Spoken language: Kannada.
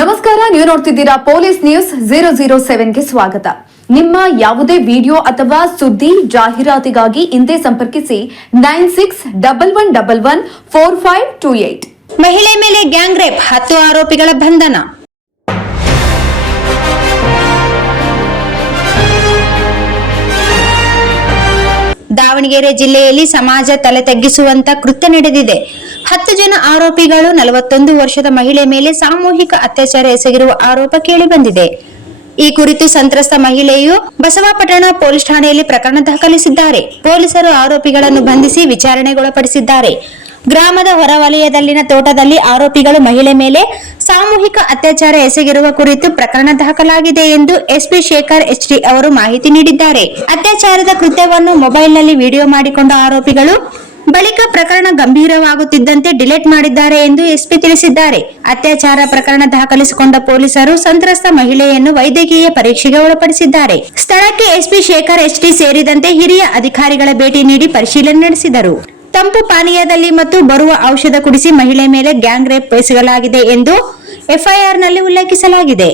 ನಮಸ್ಕಾರ, ನೀವು ನೋಡ್ತಿದ್ದೀರಾ ಪೊಲೀಸ್ ನ್ಯೂಸ್ 007ಗೆ ಸ್ವಾಗತ. ನಿಮ್ಮ ಯಾವುದೇ ವಿಡಿಯೋ ಅಥವಾ ಸುದ್ದಿ ಜಾಹೀರಾತಿಗಾಗಿ ಹಿಂದೆ ಸಂಪರ್ಕಿಸಿ 9611114528. ಮಹಿಳೆ ಮೇಲೆ ಗ್ಯಾಂಗ್ ರೇಪ್, 10 ಆರೋಪಿಗಳ ಬಂಧನ. ದಾವಣಗೆರೆ ಜಿಲ್ಲೆಯಲ್ಲಿ ಸಮಾಜ ತಲೆ ತಗ್ಗಿಸುವಂತ ಕೃತ್ಯ ನಡೆದಿದೆ. 10 ಜನ ಆರೋಪಿಗಳು 41 ವರ್ಷದ ಮಹಿಳೆ ಮೇಲೆ ಸಾಮೂಹಿಕ ಅತ್ಯಾಚಾರ ಎಸಗಿರುವ ಆರೋಪ ಕೇಳಿ ಬಂದಿದೆ. ಈ ಕುರಿತು ಸಂತ್ರಸ್ತ ಮಹಿಳೆಯು ಬಸವಾಪಟ್ಟಣ ಪೊಲೀಸ್ ಠಾಣೆಯಲ್ಲಿ ಪ್ರಕರಣ ದಾಖಲಿಸಿದ್ದಾರೆ. ಪೊಲೀಸರು ಆರೋಪಿಗಳನ್ನು ಬಂಧಿಸಿ ವಿಚಾರಣೆಗೊಳಪಡಿಸಿದ್ದಾರೆ. ಗ್ರಾಮದ ಹೊರವಲಯದಲ್ಲಿನ ತೋಟದಲ್ಲಿ ಆರೋಪಿಗಳು ಮಹಿಳೆ ಮೇಲೆ ಸಾಮೂಹಿಕ ಅತ್ಯಾಚಾರ ಎಸಗಿರುವ ಕುರಿತು ಪ್ರಕರಣ ದಾಖಲಾಗಿದೆ ಎಂದು ಎಸ್ಪಿ ಶೇಖರ್ ಎಚ್ಡಿ ಅವರು ಮಾಹಿತಿ ನೀಡಿದ್ದಾರೆ. ಅತ್ಯಾಚಾರದ ಕೃತ್ಯವನ್ನು ಮೊಬೈಲ್ನಲ್ಲಿ ವಿಡಿಯೋ ಮಾಡಿಕೊಂಡ ಆರೋಪಿಗಳು ಬಳಿಕ ಪ್ರಕರಣ ಗಂಭೀರವಾಗುತ್ತಿದ್ದಂತೆ ಡಿಲೀಟ್ ಮಾಡಿದ್ದಾರೆ ಎಂದು ಎಸ್ಪಿ ತಿಳಿಸಿದ್ದಾರೆ. ಅತ್ಯಾಚಾರ ಪ್ರಕರಣ ದಾಖಲಿಸಿಕೊಂಡ ಪೊಲೀಸರು ಸಂತ್ರಸ್ತ ಮಹಿಳೆಯನ್ನು ವೈದ್ಯಕೀಯ ಪರೀಕ್ಷೆಗೆ ಒಳಪಡಿಸಿದ್ದಾರೆ. ಸ್ಥಳಕ್ಕೆ ಎಸ್ಪಿ ಶೇಖರ್ ಎಚ್ಡಿ ಸೇರಿದಂತೆ ಹಿರಿಯ ಅಧಿಕಾರಿಗಳ ಭೇಟಿ ನೀಡಿ ಪರಿಶೀಲನೆ ನಡೆಸಿದರು. ತಂಪು ಪಾನೀಯದಲ್ಲಿ ಮತ್ತು ಬರುವ ಔಷಧ ಕುಡಿಸಿ ಮಹಿಳೆ ಮೇಲೆ ಗ್ಯಾಂಗ್ ರೇಪ್ ಎಸಗಲಾಗಿದೆ ಎಂದು ಎಫ್ಐಆರ್ನಲ್ಲಿ ಉಲ್ಲೇಖಿಸಲಾಗಿದೆ.